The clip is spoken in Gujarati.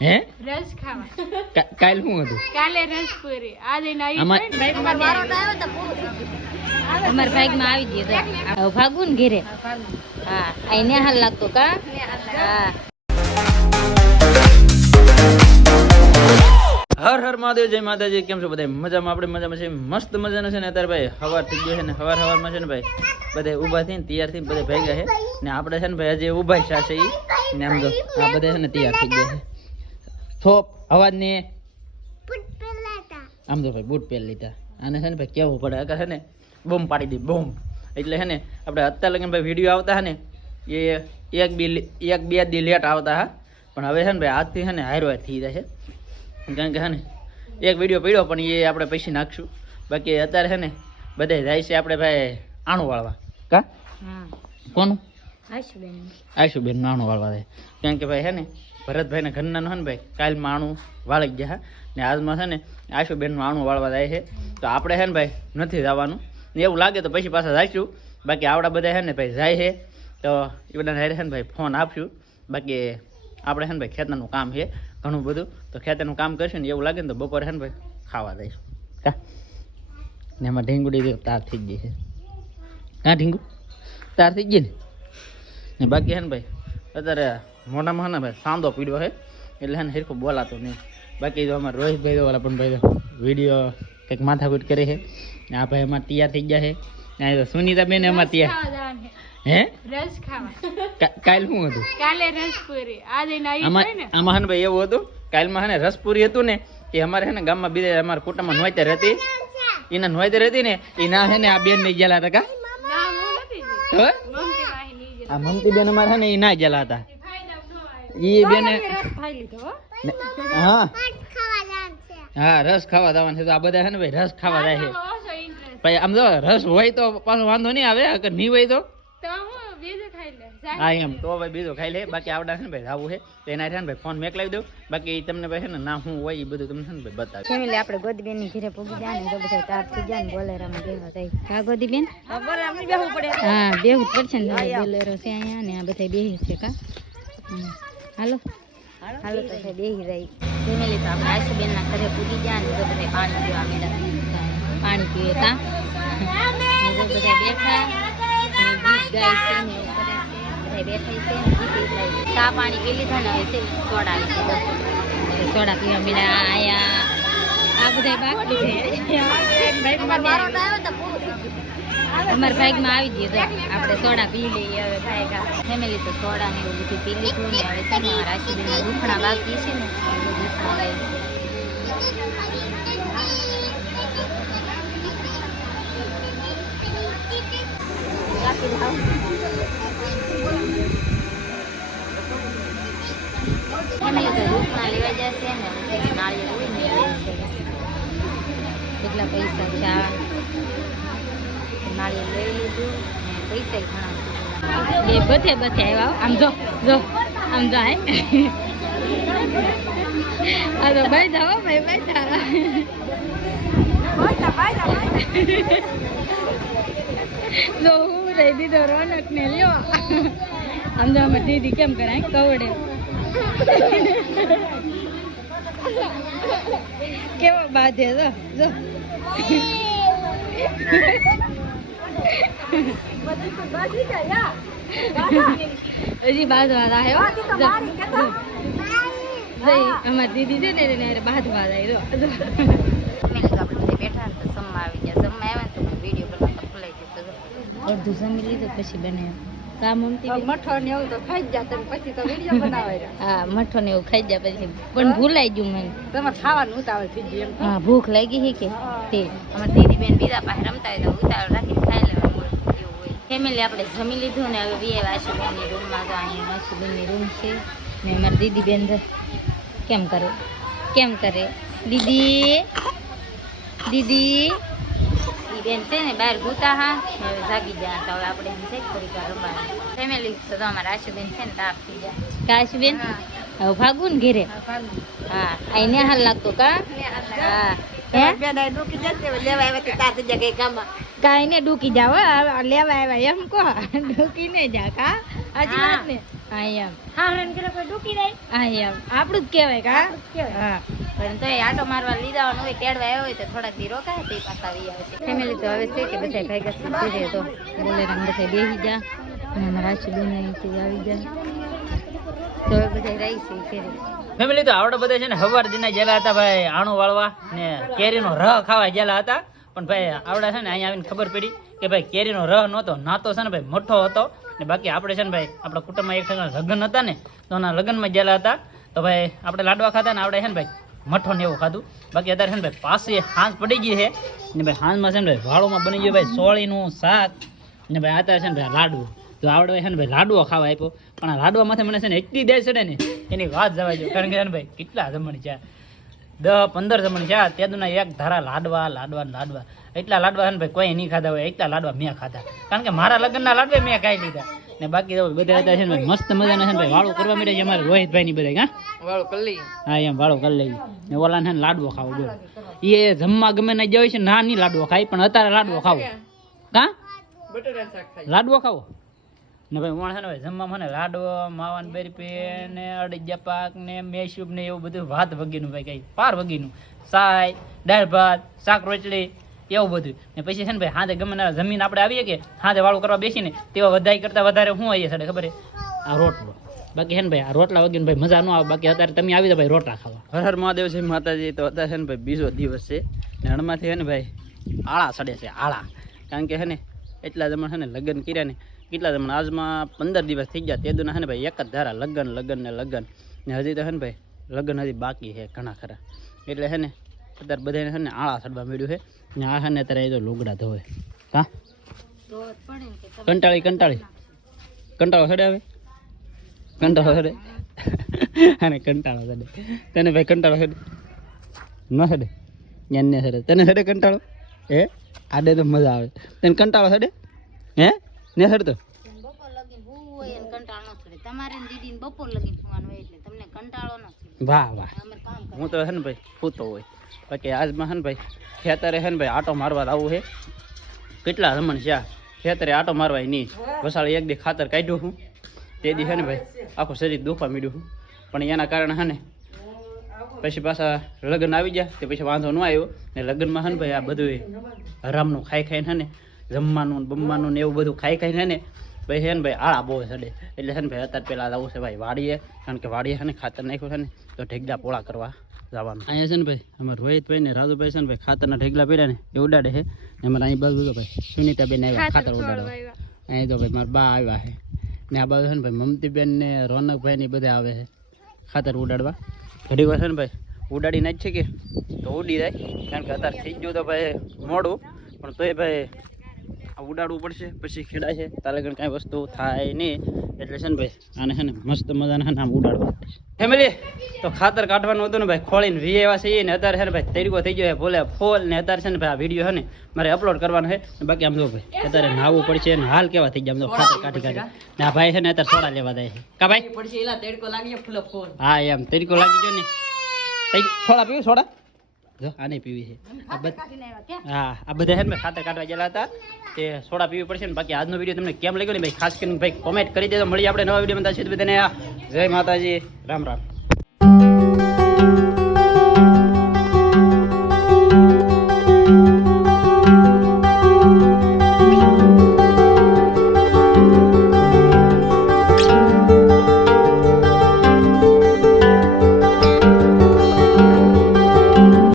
હે રસ ખાવા. કાલ શું હતું? કાલે રસપુરી, આજે નઈ અમાર ભાગમાં આવી ગયું તો ભાગું ને ઘેરે. હા આઈને હાલ લાગતો કા. હા હર હર મહાદેવ, જય માતાજી. કેમ છો બધા? મજામાં? આપણે મજામાં છે, મસ્ત મજાનો છે ને. અત્યારે ભાઈ સવાર થઈ ગયો છે ને, સવારમાં છે ને ભાઈ બધા ઊભા થઈને તૈયાર થઈને બધા ભેગા છે ને. આપણે છે ને ભાઈ હજી ઊભા છે ને, આમ જો આ બધા છે ને તૈયાર થઈ ગયા છે. થોપ અવાજ ને આમ તો ભાઈ બૂટ પહેરી લીધા. આને છે ને ભાઈ કેવું પડે, અગર છે ને બોમ્બ પાડી દી બોમ્બ. એટલે છે ને આપણે અત્યારે લગીને ભાઈ વિડીયો આવતા ને એ એક બે દી લેટ આવતા હા, પણ હવે છે ને ભાઈ આજથી છે ને હારો થઈ જાય છે. કારણ કે છે ને એક વિડીયો પડ્યો પણ એ આપણે પૈસા નાખશું. બાકી અત્યારે છે ને બધા જાય છે આપણે ભાઈ આણું વાળવા. કા કોનું? આશુબેન આણું વાળવા જાય. કારણ કે ભાઈ છે ને ભરતભાઈના ઘરના છે ને ભાઈ કાલમાં આણું વાળી ગયા ને આજમાં છે ને આશુબેનનું આણું વાળવા જાય છે. તો આપણે છે ને ભાઈ નથી જવાનું ને, એવું લાગે તો પછી પાછા જઈશું. બાકી આવડા બધા છે ને ભાઈ જાય છે તો એ બધાને હારે છે ને ભાઈ ફોન આપશું. બાકી આપણે છે ને ભાઈ ખેતરનું કામ છે ઘણું બધું, તો ખેતરનું કામ કરશું ને એવું લાગે ને તો બપોરે છે ને ભાઈ ખાવા દઈશું. કા ને એમાં ઢીંગુડી તાર થઈ ગઈ છે. કાં ઢીંગુ તાર થઈ ગઈ ને બાકી છે ને ભાઈ અત્યારે મોઢામાં ને ભાઈ સાંદો પીડ્યો છે એટલે છે ને સરખું બોલાતું નહીં. બાકી જો અમારે રોહિતભાઈ વાળા પણ ભાઈ વિડીયો કંઈક માથાકૂટ કરે છે ને. આ ભાઈ અમારે તૈયાર થઈ ગયા છે ને. સુનીતા બેન અમારે તૈયાર હે રસ ખાવા. કાલ શું હતું? કાલે રસપુરી, આજે નઈ આમાં છે ને ભાઈ એવું હતું, કાલમાં છે ને રસપુરી હતું ને એ અમારે છે ને ગામમાં બીજા અમારા કુટુંબમાં નોતર હતી. એના નોતર હતી ને એના છે ને આ બેન નહીં ગયેલા હતા. કા ના હું નથી હે મમ્મી વાહી ની આ મમતી બેન અમારે છે ને એ ના ગયેલા હતા. એ બેન રસ ખાઈ લીધો હો. હા હા રસ ખાવા જવાનું છે. તો આ બધા છે ને ભાઈ રસ ખાવા જાય છે. ઓછો ઇન્ટરેસ્ટ ભાઈ આમ જો રસ હોય તો પાછો વાંધો નહીં આવે, અગર નહીં હોય તો તો હું બીજું ખાઈ લે. હા એમ તો ભાઈ બીજું ખાઈ લે. બાકી આવડા છે ને ભાઈ આવું છે તો એના છે ને ભાઈ ફોન મેકલાવી દઉં. બાકી તમને ભાઈ છે ને ના હું હોય એ બધું તમને છે ને ભાઈ બતાવી. ફેમિલી આપણે ગોદીબેન ની ઘરે પૂગી જાય ને તો બધા તાર થઈ જાય ને બોલેરામાં બેહવા જાય. કા ગોદીબેન? હા બેહવું જ પડશે ને. બોલેરો છે અહીંયા ને આ બધા બેહી છે. કા હાલો હાલો તો બેહી રહી. ફેમિલી તો આપણે આશુબેન ના ઘરે પૂગી જાય ને તો બધા પાણી પીવા માંડ્યા. પાણી પીવે. કા બધા બેઠા ને ગીત ગાય છે ને એવું કરે છે. બધા બેઠા છે ને ગીત ગાય. ચા પાણી પી લીધા ને હવે છે સોડા લીધા. સોડા પીવા મીડા આયા. આ બધા બાકી છે. અમારા ભાગમાં આવી ગયું તો આપણે સોડા પી લઈએ હવે. ભાઈ ફેમિલી તો સોડા ને એવું બધું પી લીધું ને હવે છે ને રાશિબેનના દુખણા બાકી છે ને દુખણા લઈ ફેમિલી તો દુખણા લેવા જશે ને નાળિયેર હોય ને કેટલા પૈસા ચા નાળિયેર લઈ લીધું ને પૈસા ઘણા બે બધે આવ્યા. આમ જો જો આમ જાય આ તો ભાઈ જાઓ ભાઈ જો હું રહી દીધો રોનક ને લ્યો. આમ જો અમે દીદી કેમ કરાય કવડે કેવો બાંધે જો જો હજી બાંધવા આવ્યો. અમારી દીદી છે ને એને બાંધવા આવ્યો. બેઠા તો જમવા આવી ગયા. જમવા આવ્યા તો વિડીયો બનાવતા ખોલાઈ જતો. અડધું જમી લીધું પછી બને કામ મઠો ને એવું તો ખાઈ જાય પછી તો વિડીયો બનાવે. હા મઠો ને એવું ખાઈ જાય પછી પણ ભૂલાઈ ગયું મને. તમારે ખાવાનું ઉતાવળ થઈ ગયું. હા ભૂખ લાગી છે કે તે અમારી દીદી બેન બીજા પાસે રમતા હોય તો ઉતાવળ રાખીને ખાઈ લેવાનું એવું હોય. ફેમિલી આપણે જમી લીધું ને હવે વીએ આશુબેનની રૂમમાં તો અહીંયા આશુબેનની રૂમ છે ને અમારી દીદી બેન કેમ કરે દીદી દીદી બેન છે ને બહાર ભૂતા હા હવે જાગી ગયા તો હવે આપણે એમ છે થોડીક વાર રમવાનું. ફેમિલી તો અમારા આશુબેન છે ને તાપ થઈ જાય. કા આશુબેન હવે ભાગું ને ઘેરે. હા આઈને હાલ લાગતો. કા હા કાંઈ ને ડૂકી જાવ લેવા આવ્યા એમ કહો. ડૂકી ને જા. કા હાજી વાત ને આઈ એમ હા હરણ કરે કોઈ ડૂકી જાય આઈ એમ આપણું જ કહેવાય કા કહેવાય. હા પણ તોય આટો મારવા લીધા હોય તેડવા આવ્યો હોય તો થોડાક દી રોકાય તે પાછા આવી આવે છે ફેમિલી તો હવે છે કે બધા ભેગા થઈ તો બોલેરામ બધા બેસી જા અને અમારા આશુબેન અહીંથી આવી જા તો હવે બધા રહી છે ઘરે ફેમિલી તો આવડે બધા છે ને હવાર દિને ગયેલા હતા ભાઈ આણું વાળવા ને કેરીનો રહ ખાવા ગયેલા હતા પણ ભાઈ આવડા છે ને અહીંયા આવીને ખબર પડી કે ભાઈ કેરીનો રહ નહોતો ના તો છે ને ભાઈ મઠ્ઠો હતો ને બાકી આપણે છે ને ભાઈ આપણા કુટુંબમાં એક લગ્ન હતા ને તો એના લગ્નમાં ગયેલા હતા તો ભાઈ આપણે લાડવા ખાતા ને આપણે છે ને ભાઈ મઠ્ઠો ને એવું ખાધું બાકી અત્યારે છે ને ભાઈ પાસે હાંસ પડી ગઈ છે ને ભાઈ હાંસમાં છે ને ભાઈ વાળોમાં બની ગયું ભાઈ સોળીનું શાક ને ભાઈ અત્યારે છે ને ભાઈ લાડવું તો આવડે છે ને ભાઈ લાડવો ખાવા આપ્યો પણ આ લાડવામાંથી મને છે ને એટલી દે ચડે ને એની વાત જવા જો કારણ કે છે ને ભાઈ કેટલા જમણ છે 10-15 જમણ છે તેદુના એક ધારા લાડવા એટલા લાડવા છે ને ભાઈ કોઈ નહીં ખાધા હોય એટલા લાડવા મેં ખાધા કારણ કે મારા લગ્નના લાડવા મેં ખાઈ લીધા ને બાકી તો બધા હતા છે ને ભાઈ મસ્ત મજાના છે ને ભાઈ વાળું કરવા માંડ્યા છે અમારે રોહિતભાઈ ની બધા વાળું કરી લઈએ હા એમ વાળું કરી લઈએ ને ઓલા છે ને લાડવો ખાવો બોલો એ જમવા ગમે ના જાય છે ના નહીં લાડવો ખાય પણ અત્યારે લાડવો ખાવો કા લાડવો ખાવો ને ભાઈ વણ છે ને ભાઈ જમવા મને લાડવો માવાન બેરપી ને અડીજા પાક ને મેસૂબ ને એવું બધું ભાત વગીનું ભાઈ કઈ પાર વગીનું સાય દાળ ભાત શાક રોટલી એવું બધું ને પછી છે ને ભાઈ હાથે ગમે ના જમીન આપણે આવીએ કે હાથે વાળું કરવા બેસીને તેવા વધાઈ કરતા વધારે શું આવીએ સાડે ખબર આ રોટલો બાકી છે ને ભાઈ આ રોટલા વગીને ભાઈ મજા ન આવે બાકી અત્યારે તમે આવી તો ભાઈ રોટલા ખાવા હર હર મહાદેવ છે માતાજી તો અત્યારે છે ને ભાઈ બીજો દિવસ છે ને હણમાંથી છે ને ભાઈ આળા સડે છે આળા કારણ કે છે ને એટલા જમણ છે ને લગ્ન કર્યા ને કેટલા જમણ આજમાં 15 દિવસ થઈ ગયા તે દુના છે ને ભાઈ એક જ ધારા લગ્ન ને હજી તો છે ને ભાઈ લગ્ન હજી બાકી છે ઘણા ખરા એટલે છે ને અત્યારે બધાને છે ને આળા સડવા મળ્યું છે ને આ છે ને અત્યારે એ તો લુગડા ધોવે હા કંટાળો સડે હવે કંટાળો સડે અને કંટાળો સડે તને ભાઈ કંટાળો સડે ન સડે એને સડે તને સડે કંટાળો હે આડે તો મજા આવે તને કંટાળો સડે હે ને સડતો બપોર લગીન હું હોય અને કંટાળો ન છોડે તમારે ને દીદીને બપોર લગીન સુવાનું હોય એટલે તમને કંટાળો ન છોડે વાહ વાહ અમે કામ કરે હું તો છે ને ભાઈ પૂતો હોય બાકી આજમાં છે ને ભાઈ ખેતરે છે ને ભાઈ આટો મારવા આવું છે કેટલા રમણ છે આ ખેતરે આટો મારવા નહીં વસાળે એક દી ખાતર કાઢ્યું હું તે દી છે ને ભાઈ આખું શરીર દુખવા માંડ્યું હું પણ એના કારણે છે ને પછી પાછા લગ્ન આવી ગયા તે પછી વાંધો ન આવ્યો ને લગ્નમાં છે ને ભાઈ આ બધું હરામનું ખાઈને છે ને જમવાનું બમવાનું ને એવું બધું ખાઈને ને ભાઈ છે ને ભાઈ આળા બહુ ચડે એટલે છે ને ભાઈ અત્યારે પહેલાં જવું છે ભાઈ વાડીએ કારણ કે વાડીએ છે ને ખાતર નાખ્યું છે ને તો ઢેગલા પોળા કરવા જવાનું અહીંયા છે ને ભાઈ અમારા રોહિતભાઈ ને રાજુભાઈ છે ને ભાઈ ખાતરના ઢેગલા પડ્યા ને એ ઉડાડે છે ને અમારે અહીં બાજુ ભાઈ સુનીતાબેન આવ્યા ખાતર ઉડાડવા અહીં તો ભાઈ મારા બા આવ્યા છે ને આ બાજુ છે ને ભાઈ મમતીબેન ને રોનકભાઈ ને બધા આવે છે ખાતર ઉડાડવા ઘડી વાર છે ને ભાઈ ઉડાડી નાખ છે કે તો ઉડી જાય કારણ કે અત્યારે થઈ ગયું તો ભાઈ મોડું પણ તોય ભાઈ આ ઉડાડવું પડશે પછી ખેડાય છે તારે કાંઈ વસ્તુ થાય નહીં એટલે છે ને ભાઈ આને છે ને મસ્ત મજાના આમ ઉડાડવા પડશે ફેમિલી તો ખાતર કાઢવાનું હતું ને ભાઈ ખોળીને વી એવા છે ને અત્યારે છે ને ભાઈ તરીકો થઈ ગયો છે ભોલે ફોલ ને અત્યારે છે ને ભાઈ આ વિડીયો છે ને મારે અપલોડ કરવાનો છે બાકી આમ જો ભાઈ અત્યારે નાહવું પડશે ને હાલ કેવા થઈ ગયા આમ તો ખાતર કાઢી ને આ ભાઈ છે ને અત્યારે સોડા લેવા જાય છે કા ભાઈ પડશે એલા તડકો લાગી ફૂલ ફોલ હા એમ તડકો લાગી ગયો ને સોડા પીવું સોડા જો આને પીવી છે હા આ બધા છે ને ખાતર કાઢવા ગયેલા હતા તે સોડા પીવી પડશે ને બાકી આજનો વિડીયો તમને કેમ લાગ્યો ને ભાઈ ખાસ કરીને ભાઈ કોમેન્ટ કરી દેજો મળી આપણે નવા વિડીયોમાં ત્યાં સુધી બધાને જય માતાજી રામ રામ